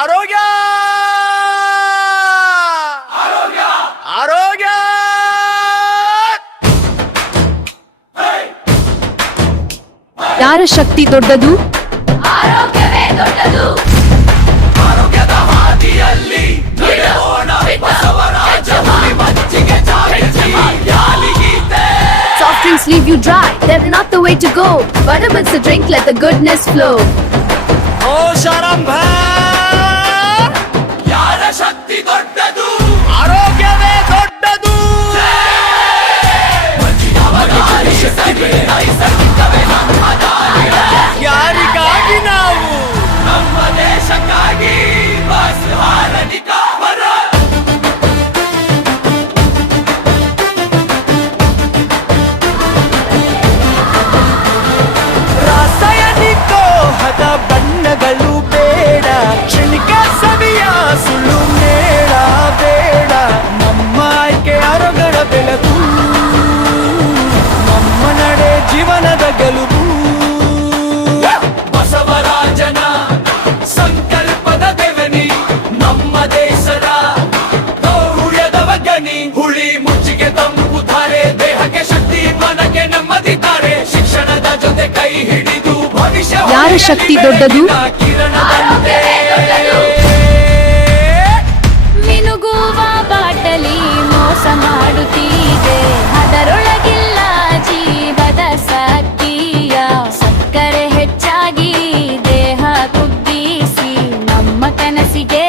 ಆರೋಗ್ಯ ಆರೋಗ್ಯ ಆರೋಗ್ಯ. ಯಾರ ಶಕ್ತಿ ದೊಡ್ಡದು? ಆರೋಗ್ಯವೇ ದೊಡ್ಡದು. ಆರೋಗ್ಯದ ಹಾದಿಯಲ್ಲಿ ನಡೆಯೋಣ ಬಸವರಾಜ ಹುಲಿ ಮಜ್ಜಿಗೆ ಚಾವೆಚ್ಚಿ ಯಾಲಿಗೀತೆ. Soft drinks leave you dry, they're not the way to go. Vitamins to drink, let the goodness flow. ಓ ಶರಂಭ, ಯಾರ ಶಕ್ತಿ ದೊಡ್ಡದು? ಆರೋಗ್ಯವೇ ದೊಡ್ಡದು. ಯಾರಿಗಾಗಿ ನಾವು? ನಮ್ಮ ದೇಶಕ್ಕಾಗಿ. ಬಸ್ ಹಾರನಿಕ ಬರ. ರಾಸಾಯನಿಕೋಹದ ಬಣ್ಣಗಳು ಬೇಡ, ಕ್ಷಣಿಕ ಸವಿಯ ಸುಳ್ಳು ಮೇಳ ಬೇಡ. ನಮ್ಮ ಆಯ್ಕೆ ಆರೋಗ್ಯದ ಬೆಳಕು, ನಮ್ಮ ನಡೆ ಜೀವನದ ಗೆಲುವು. ಬಸವರಾಜನ ಸಂಕಲ್ಪದ ಬೆವನಿ, ನಮ್ಮ ದೇಶದ ಗೌರವದ ಗನಿ. ಹುಳಿ ಮುಚ್ಚಿಗೆ ತಂಪು ಧಾರೆ, ದೇಹಕ್ಕೆ ಶಕ್ತಿ ಮನಕ್ಕೆ ನೆಮ್ಮದಿ ತಾರೆ. ಶಿಕ್ಷಣದ ಜೊತೆ ಕೈ ಹಿಡಿದು ಭವಿಷ್ಯ. ಯಾರ ಶಕ್ತಿ ದೊಡ್ಡದು? ಕಿರಣದಂತೆ. ಮಿನುಗುವ ಬಾಟಲಿ ಮೋಸ ಮಾಡುತ್ತೀದೆ, ಅದರೊಳಗಿಲ್ಲ ಜೀವದ ಸಕ್ಕಿಯ. ಸಕ್ಕರೆ ಹೆಚ್ಚಾಗಿ ದೇಹ ಕುಗ್ಗಿಸಿ, ನಮ್ಮ ಕನಸಿಗೆ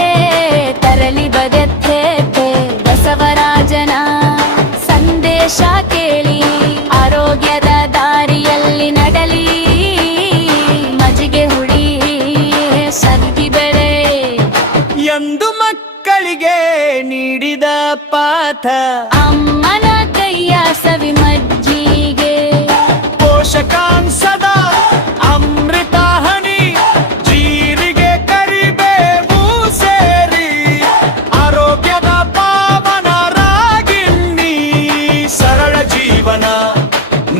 ತರಲಿ ಬದೆತ್ತೇತೆ. ಬಸವರಾಜನ ಸಂದೇಶ ಕೇಳಿ ಆರೋಗ್ಯದ ದಾರಿಯಲ್ಲಿ ನಡಲಿ. ಮಜ್ಜಿಗೆ ಹುಳಿ ಸದ್ದಿ ಬೆಳೆ ಎಂದು ಮಕ್ಕಳಿಗೆ ನೀಡಿದ ಪಾಠ. ಅಮ್ಮನ ಕೈಯ ಸವಿ ಮಜ್ಜಿಗೆ, ಪೋಷಕಾಂಶದ ಅಮೃತ ಹನಿ. ಜೀರಿಗೆ ಕರಿಬೇವು ಸೇರಿ, ಆರೋಗ್ಯದ ಪಾವನ ರಾಗಿಣಿ. ಸರಳ ಜೀವನ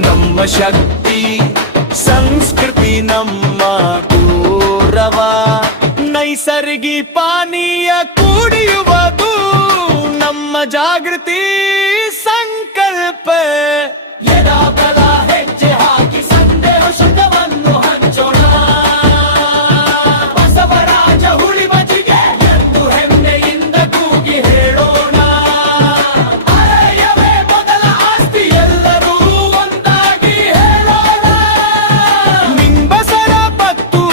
ನಮ್ಮ ಶಕ್ತಿ, ಸಂಸ್ಕೃತಿ ನಮ್ಮ ಗೌರವ. ನೈಸರ್ಗಿ ಪಾನೀಯ ಕುಡಿಯುವುದು ನಮ್ಮ ಜಾಗೃತಿ ಸಂಕಲ್ಪ. ಎಡಬಲ ಹೆಜ್ಜೆ ಹಾಕಿ ಸಂದೇಹ ಶುದ್ಧವನ್ನು ಹಂಚೋಣ. ಬಸವರಾಜ ಹುಳಿ ಮಜ್ಜಿಗೆ ಎಂದು ಹೆಮ್ಮೆಯಿಂದ ಕೂಗಿ ಹೇಳೋಣ. ಆರೋಗ್ಯವೇ ಮೊದಲ ಆಸ್ತಿ, ಎಲ್ಲರೂ ಒಂದಾಗಿ ಹೇಳೋಣ. ನಿಂಬಸರ ಬತ್ತು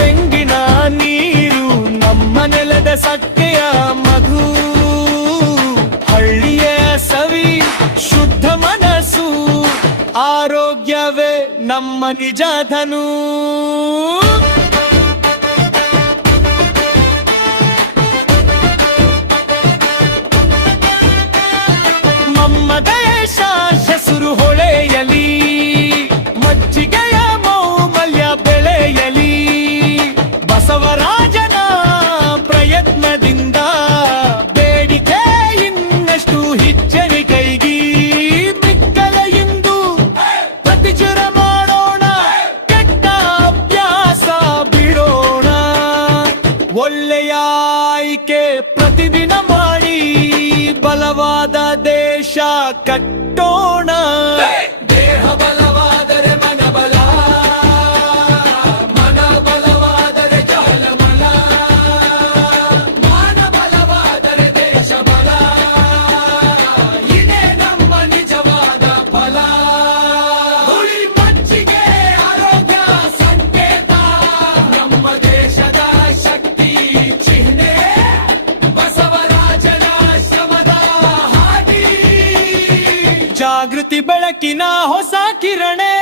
ತೆಂಗಿನ ನೀರು, ನಮ್ಮ ನೆಲದ ಸಕ್ಕೆಯ ಮಧು. ಹಳ್ಳಿಯ ಸವಿ ಶುದ್ಧ ಮನಸ್ಸು, ಆರೋಗ್ಯವೇ ನಮ್ಮ ನಿಜ ಧನು. ನಮ್ಮ ದೇಶ ಹೆಸರು ಹೊಳೆಯಲಿ, ಮಜ್ಜಿಗೆಯ ಮೌಲ್ಯ ಬೆಳೆಯಲಿ. ಬಸವರಾಜನ ಪ್ರಯತ್ನದಿಂದ ಬೇಡಿಕೆ ಇನ್ನಷ್ಟು ಹಿಚ್ಚರಿ ಕೈಗಿ. ಮಿಕ್ಕಲ ಇಂದು ಪ್ರತಿಚರ ಮಾಡೋಣ, ಕೆಟ್ಟ ಅಭ್ಯಾಸ ಬಿಡೋಣ. ಒಳ್ಳೆಯ ಆಯ್ಕೆ ಪ್ರತಿದಿನ ಮಾಡಿ, ಬಲವಾದ ದೇಶ ಕಟ್ಟೋಣ. ದೇಹ ಬಲವಾದರೆ ಮನ ಬಲ, ಮನ ಬಲವಾದರೆ ಜಾಲಮಲ, ಮಾನ ಬಲವಾದರೆ ದೇಶ ಬಲ. ಇದೇ ನಮ್ಮ ನಿಜವಾದ ಫಲ. ಹುಳಿ ಮಜ್ಜಿಗೆ ಆರೋಗ್ಯ ಸಂಕೇತ, ನಮ್ಮ ದೇಶದ ಶಕ್ತಿ ಚಿಹ್ನೆ. ಬಸವರಾಜನ ಶ್ರಮದ ಹಾದಿ, ಜಾಗೃತಿ ಬೆಳಕಿನ ಹೊಸ ಕಿರಣೆ.